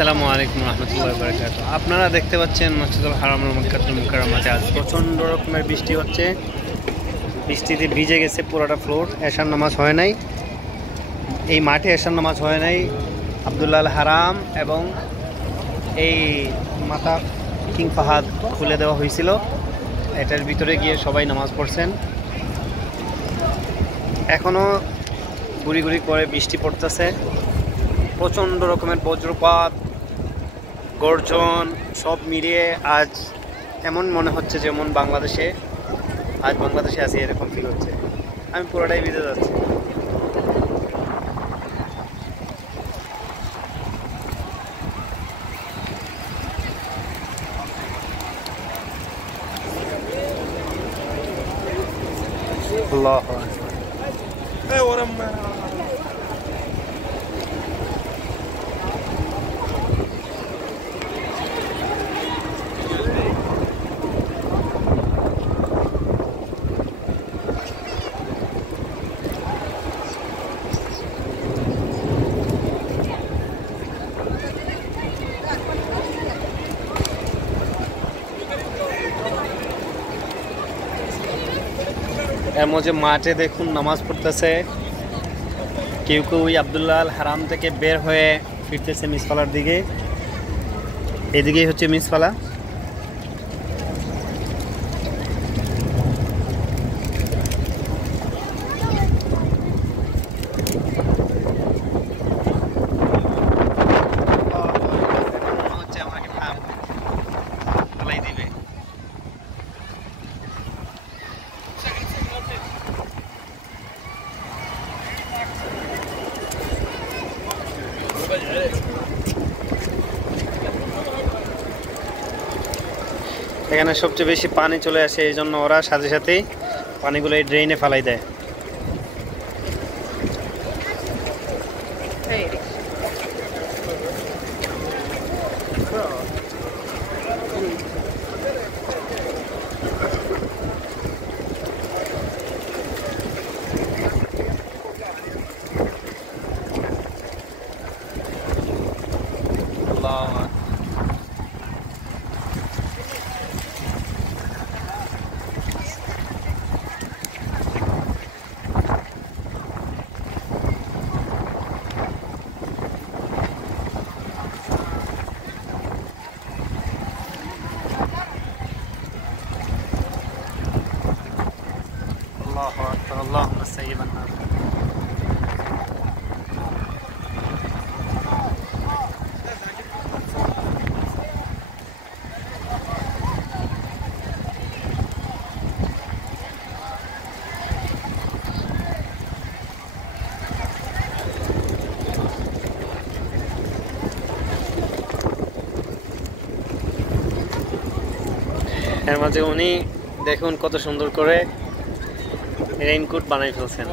আসসালামু আলাইকুম রহমতুল্লাহি ওয়া বারাকাতুহু। আপনারা দেখতে পাচ্ছেন মসজিদুল হারামের মক্কাতুল মুকাররমাতে আজ প্রচণ্ড রকমের বৃষ্টি হচ্ছে। বৃষ্টিতে ভিজে গেছে পুরোটা ফ্লোর। এশার নামাজ হয় নাই, এই মাঠে এশার নামাজ হয় নাই। আব্দুল্লাহ আল হারাম এবং এই মাতা কিং ফাহাদ খুলে দেওয়া হয়েছিল, এটার ভিতরে গিয়ে সবাই নামাজ পড়ছেন। এখনও গুড়ি গুড়ি করে বৃষ্টি পড়তেছে। প্রচণ্ড রকমের বজ্রপাত, গর্জন সব মিলিয়ে আজ এমন মনে হচ্ছে যেমন বাংলাদেশে আছি, এরকম ফিল হচ্ছে। আমি পুরোটাই ভিজে যাচ্ছি। আল্লাহু আকবার। এর মধ্যে মাঠে দেখুন নামাজ পড়তেছে, কেউ কেউ ওই আব্দুল্লাহ আল হারাম থেকে বের হয়ে ফিরতেছে মিসফালার দিকে। এদিকেই হচ্ছে মিসফালা। এখানে সবচেয়ে বেশি পানি চলে আসে, এই জন্য ওরা সাথে সাথেই পানিগুলো এই ড্রেনে ফেলাই দেয়। আল্লাহু আকবার, আল্লাহুম্মা সাইয়্যিবান নাফিআ। এর মাঝে উনি দেখুন কত সুন্দর করে রেইনকোট বানাই ফেলছেন।